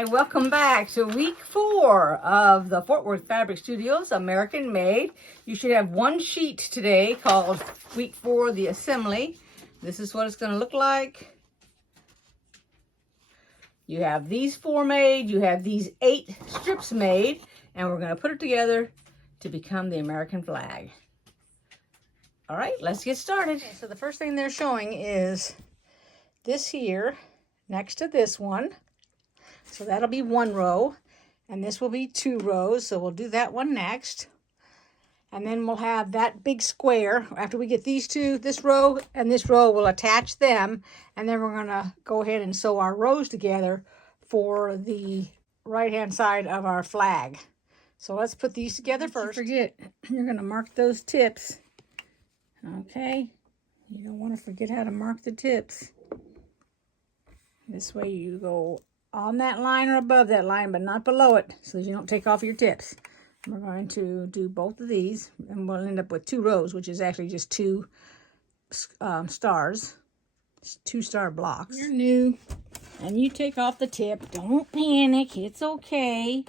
Hi, welcome back to week 4 of the Fort Worth Fabric Studios American Made. You should have one sheet today called week 4, the assembly. This is what it's going to look like. You have these 4 made, you have these 8 strips made, and we're going to put it together to become the American flag. All right, let's get started. Okay, so the first thing they're showing is this here next to this one. So that'll be 1 row, and this will be 2 rows. So we'll do that one next. And then we'll have that big square. After we get these two, this row and this row, we'll attach them. And then we're gonna go ahead and sew our rows together for the right-hand side of our flag. So let's put these together first. Don't forget, you're gonna mark those tips. Okay, you don't wanna forget how to mark the tips. This way you go on that line or above that line, but not below it, so that you don't take off your tips. We're going to do both of these, and we'll end up with 2 rows, which is actually just 2 stars, 2 star blocks. You're new, and you take off the tip. Don't panic, it's okay.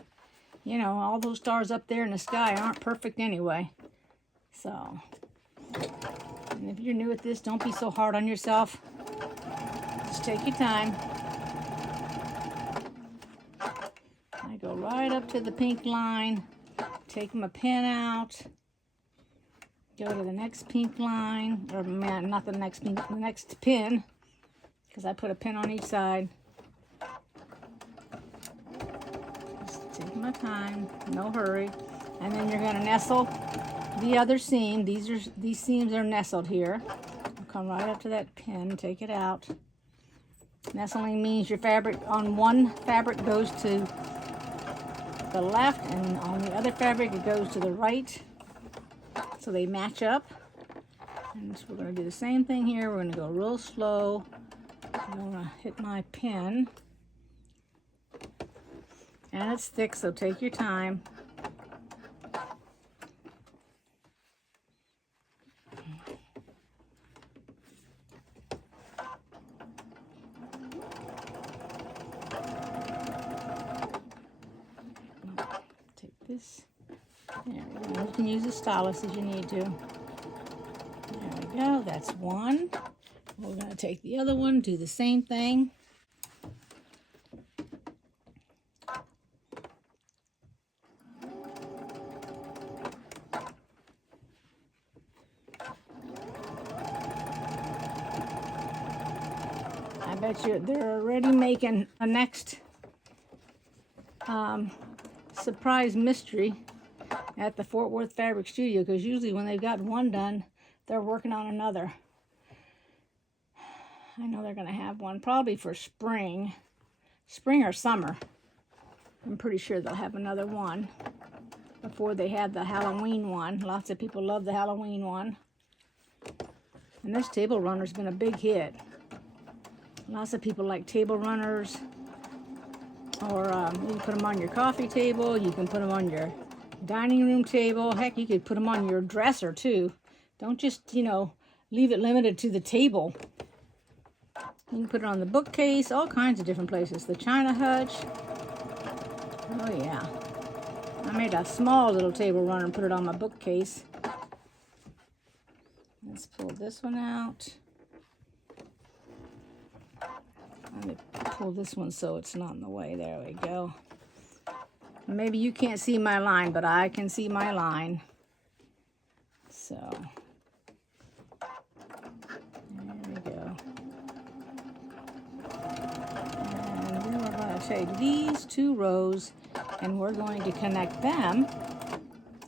You know, all those stars up there in the sky aren't perfect anyway. So, and if you're new at this, don't be so hard on yourself. Just take your time. I go right up to the pink line, take my pin out, go to the next pink line, or not the next pink, the next pin, because I put a pin on each side. Just take my time, no hurry. And then you're going to nestle the other seam. These seams are nestled here. I'll come right up to that pin, take it out. Nestling means your fabric on one fabric goes to the left, and on the other fabric it goes to the right, so they match up. And so we're going to do the same thing here. We're going to go real slow. I'm going to hit my pin, and it's thick, so take your time. This. There we go. You can use a stylus as you need to. There we go. That's one. We're going to take the other one, do the same thing. I bet you they're already making a next surprise mystery at the Fort Worth Fabric Studio, because usually when they've got one done, they're working on another. I know they're going to have one probably for spring or summer. I'm pretty sure they'll have another one before they have the Halloween one. Lots of people love the Halloween one. And this table runner's been a big hit. Lots of people like table runners. Or you can put them on your coffee table. You can put them on your dining room table. Heck, you could put them on your dresser too. Don't just, you know, leave it limited to the table. You can put it on the bookcase, all kinds of different places. The china hutch. Oh yeah. I made a small little table runner and put it on my bookcase. Let's pull this one out. Let me pull this one so it's not in the way. There we go. Maybe you can't see my line, but I can see my line. So, there we go. And then we're going to take these 2 rows and we're going to connect them.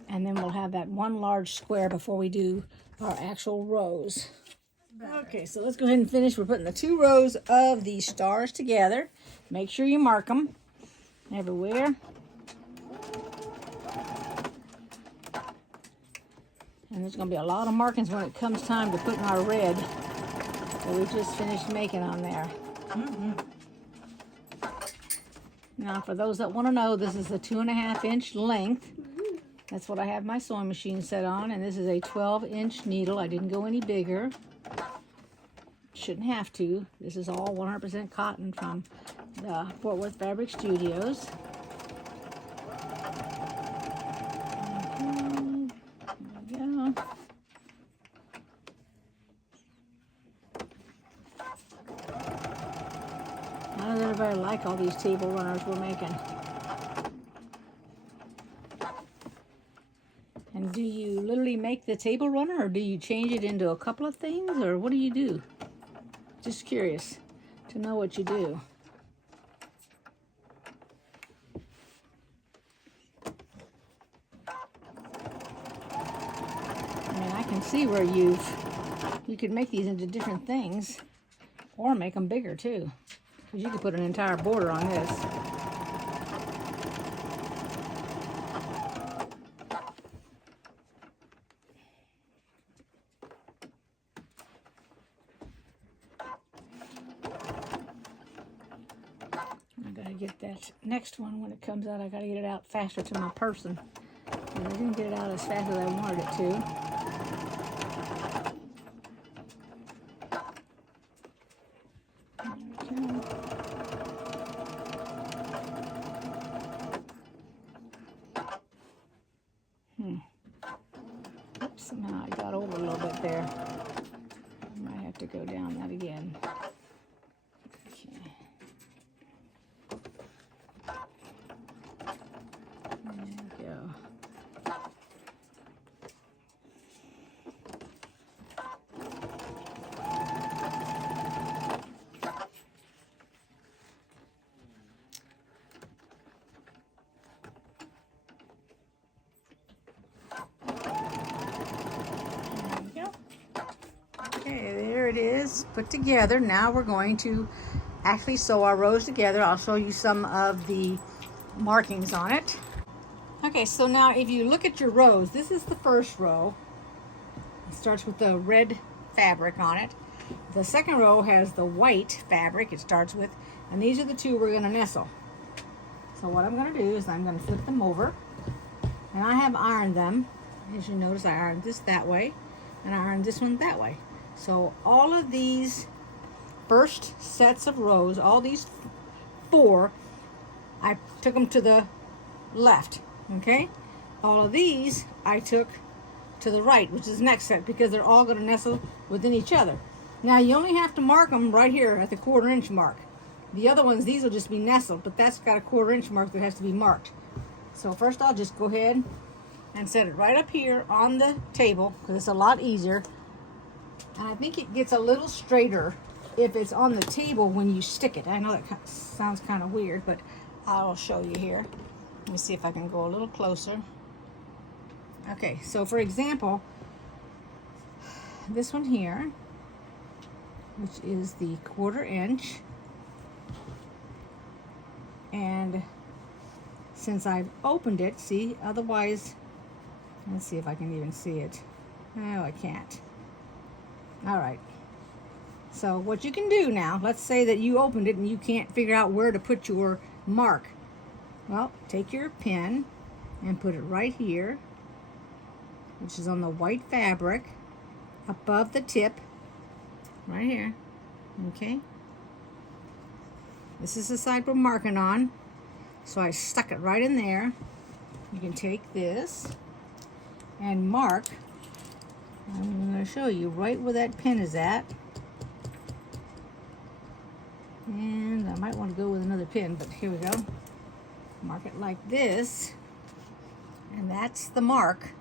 And then we'll have that one large square before we do our actual rows. Okay, so let's go ahead and finish. We're putting the 2 rows of these stars together. Make sure you mark them everywhere. And there's going to be a lot of markings when it comes time to put in our red that we just finished making on there. Now, for those that want to know, this is a 2.5-inch length. That's what I have my sewing machine set on, and this is a 12-inch needle. I didn't go any bigger. Shouldn't have to. This is all 100% cotton from the Fort Worth Fabric Studios. Okay, there we go. How does everybody like all these table runners we're making? And do you literally make the table runner, or do you change it into a couple of things, or what do you do? Just curious to know what you do. I mean, I can see where you could make these into different things, or make them bigger too, because you could put an entire border on this. I gotta get that next one when it comes out. I gotta get it out faster to my person, and I didn't get it out as fast as I wanted it to. Oops, somehow I got over a little bit there. I might have to go down that again. Okay. There we go. Okay, there it is, put together. Now we're going to actually sew our rows together. I'll show you some of the markings on it. Okay, so now if you look at your rows, this is the first row. It starts with the red fabric on it. The second row has the white fabric it starts with, and these are the two we're going to nestle. So what I'm going to do is I'm going to flip them over, and I have ironed them. As you notice, I ironed this that way, and I ironed this one that way. So all of these first sets of rows, all these 4, I took them to the left, okay? All of these I took to the right, which is the next set, because they're all going to nestle within each other. Now you only have to mark them right here at the 1/4 inch mark. The other ones, these will just be nestled, but that's got a 1/4 inch mark that has to be marked. So first I'll just go ahead and set it right up here on the table, because it's a lot easier. And I think it gets a little straighter if it's on the table when you stick it. I know that sounds kind of weird, but I'll show you here. Let me see if I can go a little closer. Okay, so for example, this one here, which is the 1/4 inch, and since I've opened it, see, otherwise, let's see if I can even see it. No, I can't. All right, so what you can do now, let's say that you opened it and you can't figure out where to put your mark. Well, take your pen and put it right here, which is on the white fabric, above the tip, right here, okay? This is the side we're marking on, so I stuck it right in there. You can take this and mark. I'm going to show you right where that pin is at. And I might want to go with another pin, but here we go. Mark it like this. And that's the mark.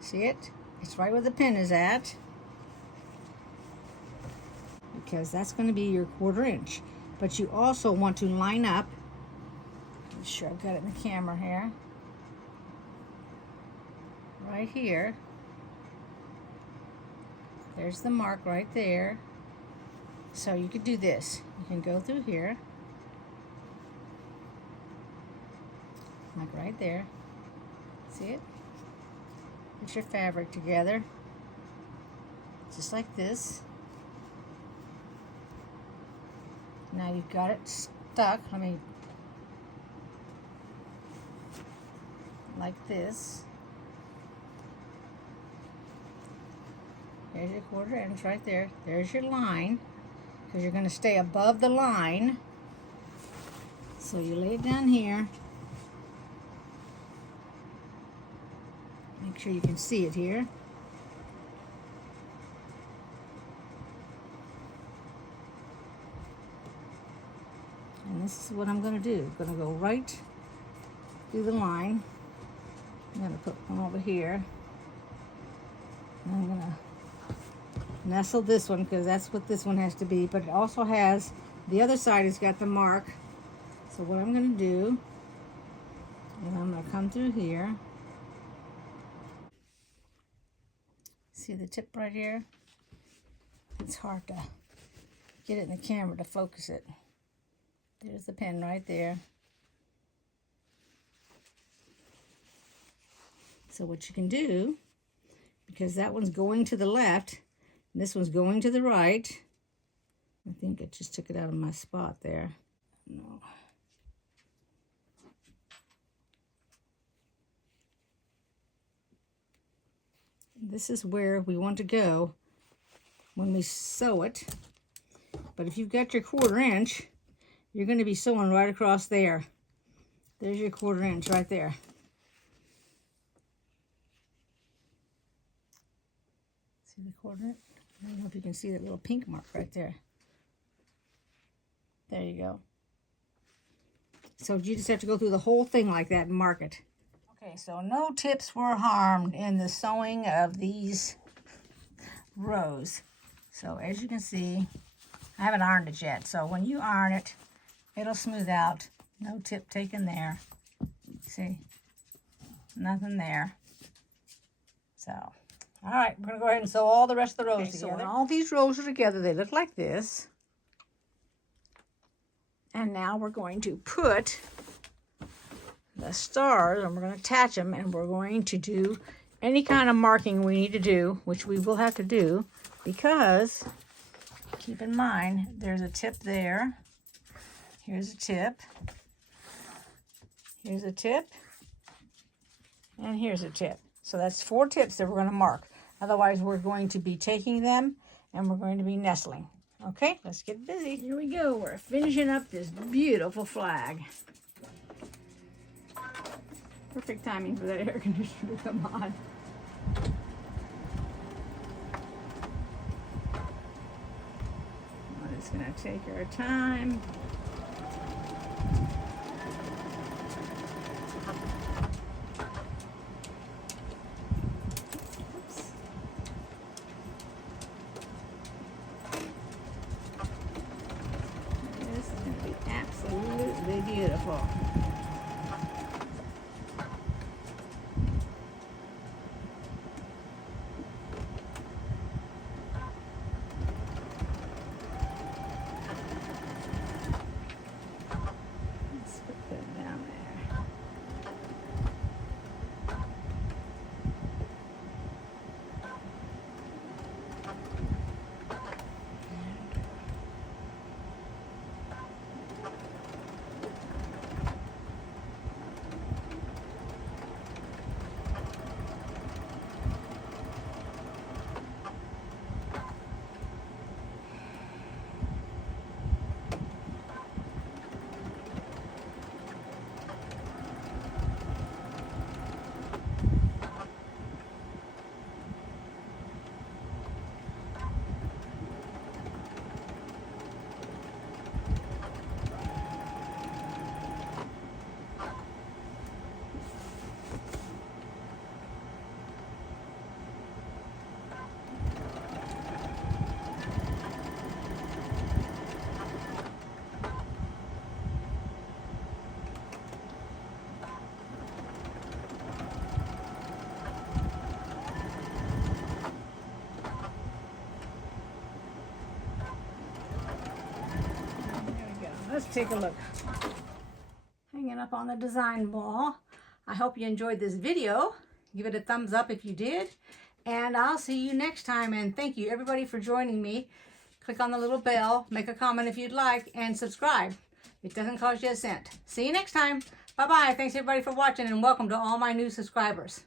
See it? It's right where the pin is at. Because that's going to be your 1/4 inch. But you also want to line up. I'm sure I've got it in the camera here. Right here. There's the mark right there. So you could do this. You can go through here. Like right there. See it? Put your fabric together. Just like this. Now you've got it stuck. Let me, like this. There's your 1/4 inch right there. There's your line, because you're going to stay above the line. So you lay it down here. Make sure you can see it here. And this is what I'm going to do. I'm going to go right through the line. I'm going to put one over here. And I'm going to nestle this one because that's what this one has to be. But it also has, the other side has got the mark. So what I'm going to do is I'm going to come through here. See the tip right here? It's hard to get it in the camera to focus it. There's the pen right there. So what you can do, because that one's going to the left, and this one's going to the right. I think I just took it out of my spot there. No. This is where we want to go when we sew it. But if you've got your 1/4 inch, you're going to be sewing right across there. There's your 1/4 inch right there. See the 1/4 inch? I don't know if you can see that little pink mark right there. There you go. So you just have to go through the whole thing like that and mark it. Okay, so no tips were harmed in the sewing of these rows. So as you can see, I haven't ironed it yet. So when you iron it, it'll smooth out. No tip taken there. See? Nothing there. So, all right, we're going to go ahead and sew all the rest of the rows together. So when all these rows are together, they look like this. And now we're going to put the stars, and we're going to attach them, and we're going to do any kind of marking we need to do, which we will have to do, because keep in mind there's a tip there. Here's a tip. Here's a tip. And here's a tip. So that's 4 tips that we're going to mark. Otherwise, we're going to be taking them and we're going to be nestling. Okay, let's get busy. Here we go. We're finishing up this beautiful flag. Perfect timing for that air conditioner to come on. We're just going to take our time. This is going to be absolutely beautiful. Let's take a look. Hanging up on the design wall. I hope you enjoyed this video. Give it a thumbs up if you did. And I'll see you next time. And thank you everybody for joining me. Click on the little bell, make a comment if you'd like, and subscribe. It doesn't cost you a cent. See you next time. Bye-bye. Thanks everybody for watching, and welcome to all my new subscribers.